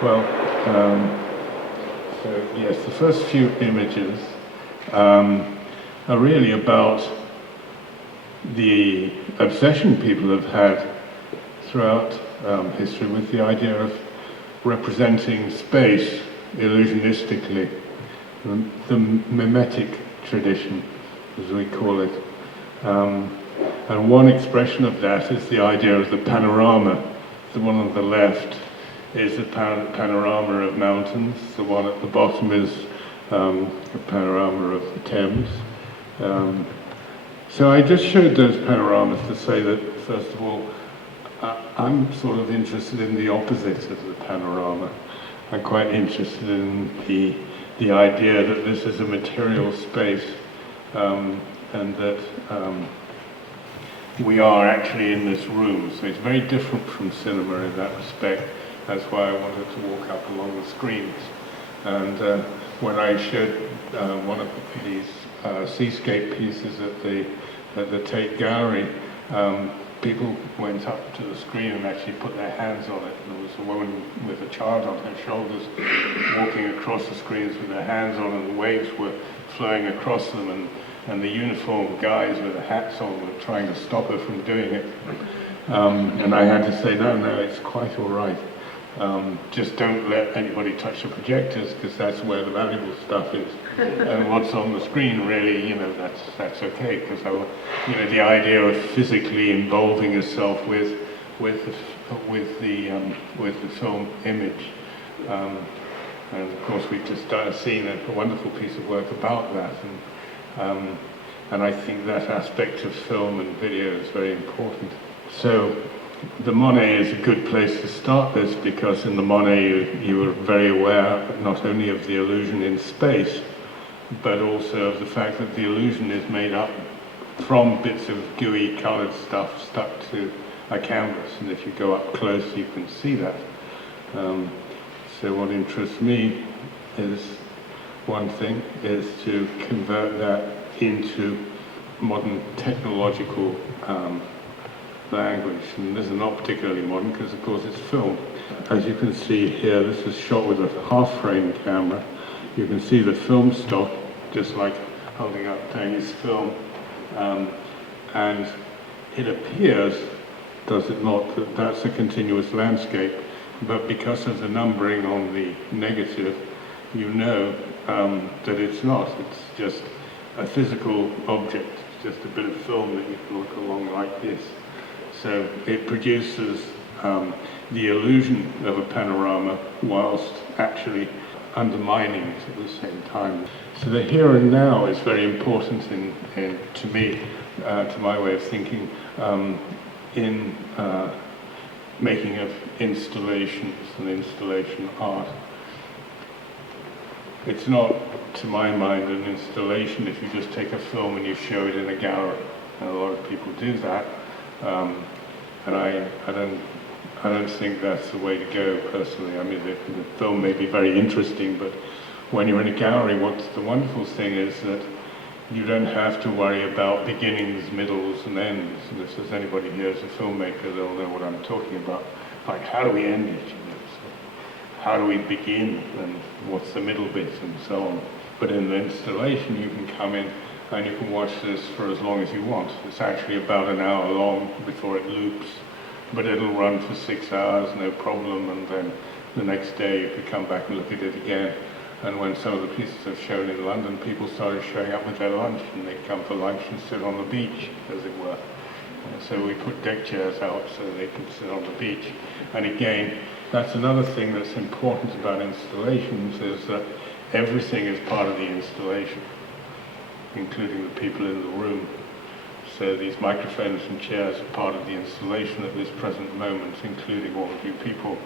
Well, so yes, the first few images are really about the obsession people have had throughout history with the idea of representing space illusionistically, the mimetic tradition, as we call it. And one expression of that is the idea of the panorama. The one on the left is a panorama of mountains. The one at the bottom is a panorama of the Thames. So I just showed those panoramas to say that, first of all, I'm sort of interested in the opposite of the panorama. I'm quite interested in the idea that this is a material space, and that we are actually in this room. So it's very different from cinema in that respect. That's why I wanted to walk up along the screens. And when I showed one of these seascape pieces at the Tate Gallery, people went up to the screen and actually put their hands on it. And there was a woman with a child on her shoulders walking across the screens with their hands on, and the waves were flowing across them, and the uniformed guys with the hats on were trying to stop her from doing it. And I had to say, no, it's quite all right. Just don't let anybody touch the projectors, because that's where the valuable stuff is. And what's on the screen, really, that's okay, because the idea of physically involving yourself with the film image, and of course we've just seen a wonderful piece of work about that, and I think that aspect of film and video is very important. So the Monet is a good place to start this, because in the Monet you were very aware not only of the illusion in space, but also of the fact that the illusion is made up from bits of gooey coloured stuff stuck to a canvas, and if you go up close you can see that. So what interests me is, one thing is to convert that into modern technological language, and this is not particularly modern because of course it's film. As you can see here, this is shot with a half-frame camera. You can see the film stock, just like holding up Tony's film, and it appears, does it not, that that's a continuous landscape, but because of the numbering on the negative, you know that it's not. It's just a physical object, it's just a bit of film that you can look along like this. So it produces the illusion of a panorama whilst actually undermining it at the same time. So the here and now is very important to me, to my way of thinking, in making of installations and installation art. It's not, to my mind, an installation if you just take a film and you show it in a gallery. And a lot of people do that. And I don't think that's the way to go, personally. I mean, the film may be very interesting, but when you're in a gallery, what's the wonderful thing is that you don't have to worry about beginnings, middles, and ends. And if there's anybody here as a filmmaker, they'll know what I'm talking about. Like, how do we end it? So how do we begin? And what's the middle bit? And so on. But in the installation, you can come in and you can watch this for as long as you want. It's actually about an hour long before it loops, but it'll run for 6 hours, no problem, and then the next day you could come back and look at it again. And when some of the pieces have shown in London, people started showing up with their lunch, and they'd come for lunch and sit on the beach, as it were. So we put deck chairs out so they can sit on the beach. And again, that's another thing that's important about installations, is that everything is part of the installation, including the people in the room. So these microphones and chairs are part of the installation at this present moment, including all of you people.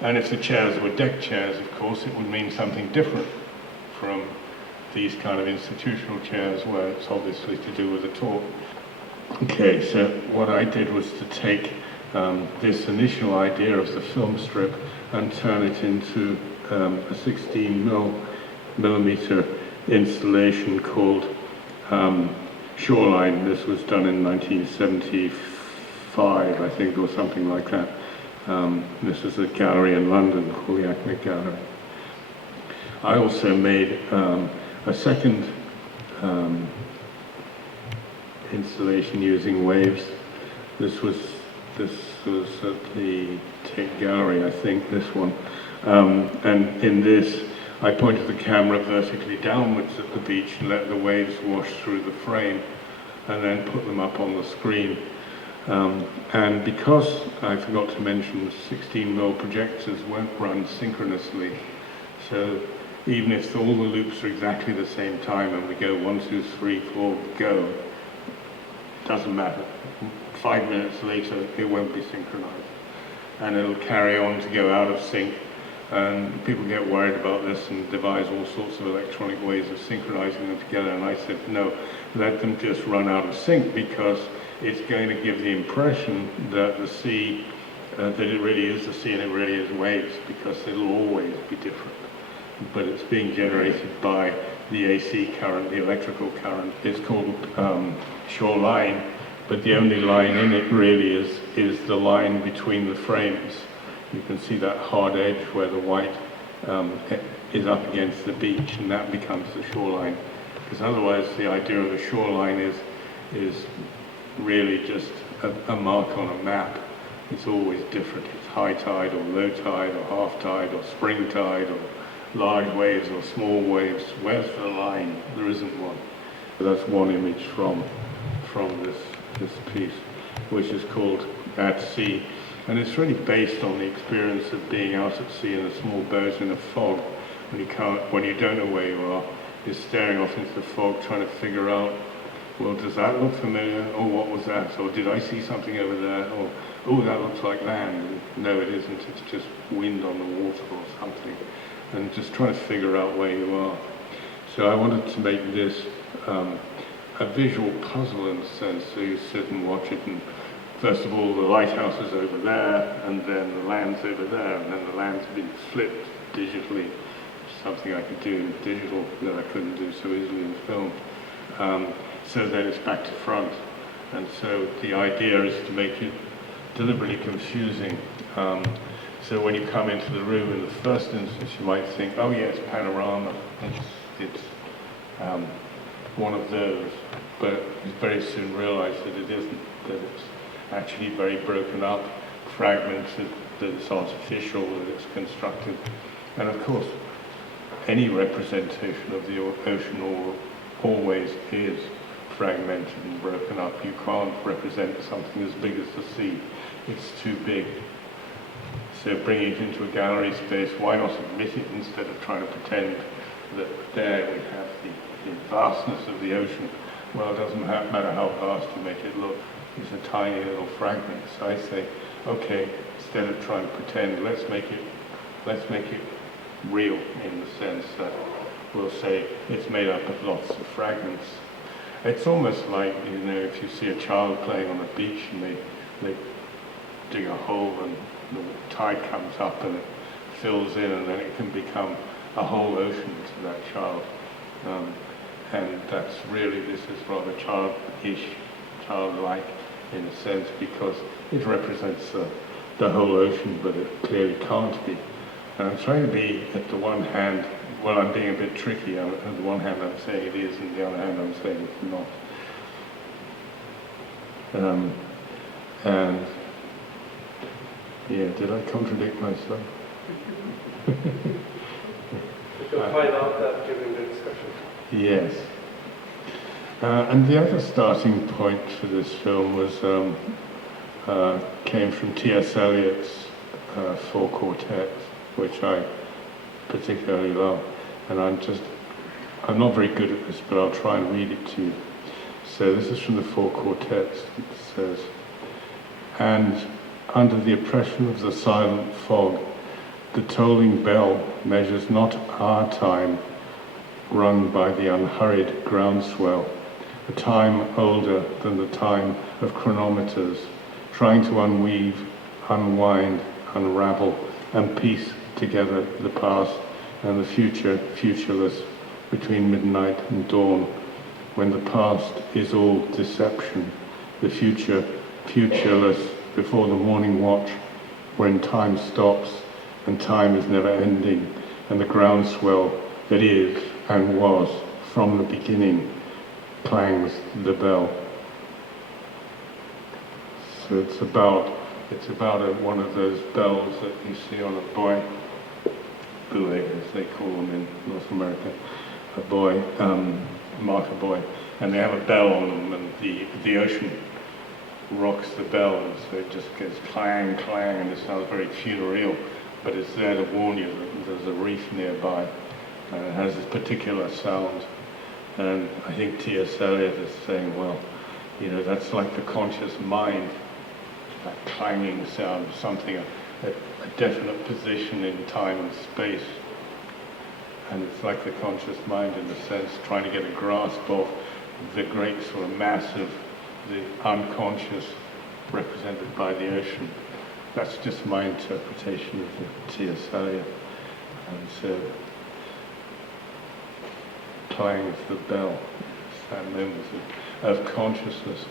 And if the chairs were deck chairs, of course, it would mean something different from these kind of institutional chairs where it's obviously to do with a talk. Okay, so what I did was to take this initial idea of the film strip and turn it into a 16 millimeter installation called Shoreline. This was done in 1975, I think, or something like that. This is a gallery in London called the Acme Gallery. I also made a second installation using waves. This was at the Tate Gallery, I think, this one. And in this, I pointed the camera vertically downwards at the beach and let the waves wash through the frame, and then put them up on the screen. And because I forgot to mention, 16mm projectors won't run synchronously, so even if all the loops are exactly the same time and we go 1, 2, 3, 4, go, doesn't matter. 5 minutes later, it won't be synchronized, and it'll carry on to go out of sync. And people get worried about this and devise all sorts of electronic ways of synchronizing them together. And I said, no, let them just run out of sync, because it's going to give the impression that the sea, that it really is the sea and it really is waves, because it'll always be different. But it's being generated by the AC current, the electrical current. It's called shoreline, but the only line in it really is the line between the frames. You can see that hard edge where the white is up against the beach, and that becomes the shoreline. Because otherwise the idea of a shoreline is really just a mark on a map. It's always different. It's high tide or low tide or half tide or spring tide or large waves or small waves. Where's the line? There isn't one. So that's one image from this piece, which is called At Sea. And it's really based on the experience of being out at sea in a small boat in a fog, when you don't know where you are. You're staring off into the fog, trying to figure out, well, does that look familiar? Oh, what was that? Or did I see something over there? Or, oh, that looks like land. And no, it isn't. It's just wind on the water or something. And just trying to figure out where you are. So I wanted to make this a visual puzzle in a sense. So you sit and watch it, and first of all, the lighthouse is over there, and then the land's over there, and then the land's been flipped digitally, something I could do in digital that I couldn't do so easily in film. So then it's back to front. And so the idea is to make it deliberately confusing. So when you come into the room in the first instance, you might think, oh yeah, it's Panorama. It's one of those. But you very soon realize that it isn't, that it's actually very broken up, fragmented, that it's artificial, that it's constructed. And of course, any representation of the ocean always is fragmented and broken up. You can't represent something as big as the sea. It's too big. So bringing it into a gallery space, why not admit it instead of trying to pretend that there we have the vastness of the ocean? Well, it doesn't matter how vast you make it look. It's a tiny little fragment. So I say, okay, instead of trying to pretend, let's make it real, in the sense that we'll say it's made up of lots of fragments. It's almost like, you know, if you see a child playing on a beach and they dig a hole and the tide comes up and it fills in, and then it can become a whole ocean to that child. And that's really, this is rather childish, childlike in a sense, because it represents the whole ocean, but it clearly can't be. And I'm trying to be, at the one hand, well, I'm being a bit tricky. On the one hand, I'm saying it is, and on the other hand, I'm saying it's not. And yeah, did I contradict myself? You'll find out that during the discussion. Yes. And the other starting point for this film was came from T.S. Eliot's Four Quartets, which I particularly love. And I'm not very good at this, but I'll try and read it to you. So this is from the Four Quartets. It says, "And under the oppression of the silent fog, the tolling bell measures not our time, rung by the unhurried groundswell, a time older than the time of chronometers, trying to unweave, unwind, unravel, and piece together the past and the future, futureless, between midnight and dawn, when the past is all deception, the future, futureless, before the morning watch, when time stops and time is never ending, and the groundswell that is and was from the beginning clangs the bell. So it's about one of those bells that you see on a buoy, as they call them in North America, a buoy, marker buoy, and they have a bell on them, and the ocean rocks the bell, and so it just goes clang, clang, and it sounds very funereal, but it's there to warn you that there's a reef nearby, and it has this particular sound. And I think T.S. Eliot is saying, well, you know, that's like the conscious mind, that clanging sound, something, a definite position in time and space. And it's like the conscious mind, in a sense, trying to get a grasp of the great sort of mass of the unconscious represented by the ocean. That's just my interpretation of the T.S. Eliot. And so, clangs the bell, it's that moment of consciousness.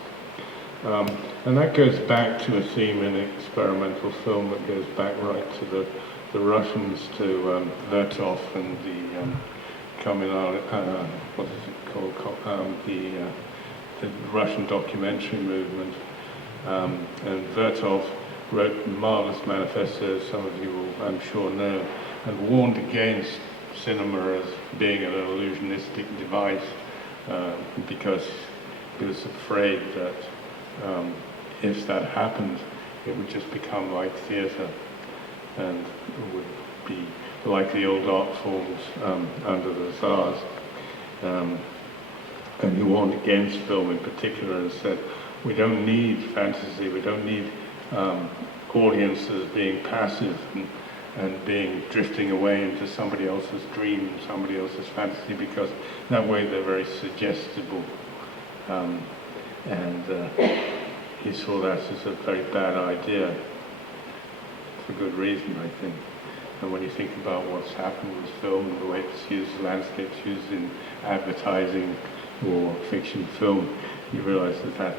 And that goes back to a theme in experimental film that goes back right to the Russians, to Vertov and the communal, what is it called, the Russian documentary movement. And Vertov wrote marvelous manifestos, some of you will, I'm sure, know, and warned against cinema as being an illusionistic device, because he was afraid that if that happened, it would just become like theatre, and it would be like the old art forms under the Tsars. And he warned against film in particular and said, we don't need fantasy, we don't need audiences being passive and being drifting away into somebody else's dream, somebody else's fantasy, because that way they're very suggestible. And he saw that as a very bad idea, for good reason, I think. And when you think about what's happened with film and the way it's used, landscapes used in advertising or fiction film, you realize that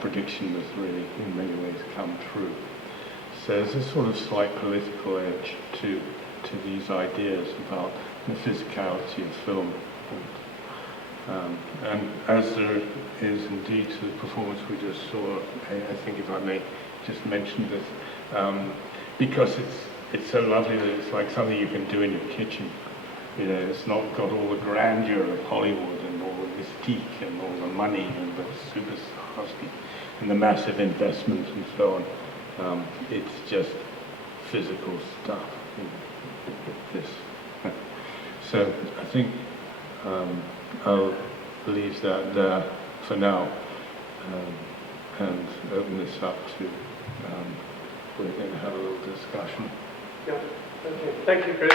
prediction has really, in many ways, come true. So there's a sort of slight political edge to these ideas about the physicality of film. And as there is indeed to the performance we just saw, I think if I may just mention this, because it's so lovely that it's like something you can do in your kitchen. You know, it's not got all the grandeur of Hollywood and all the mystique and all the money and the superstars and the massive investment and so on. It's just physical stuff. This. So I think I'll leave that there for now, and open this up to, we're going to have a little discussion. Yeah, okay. Thank you, Chris.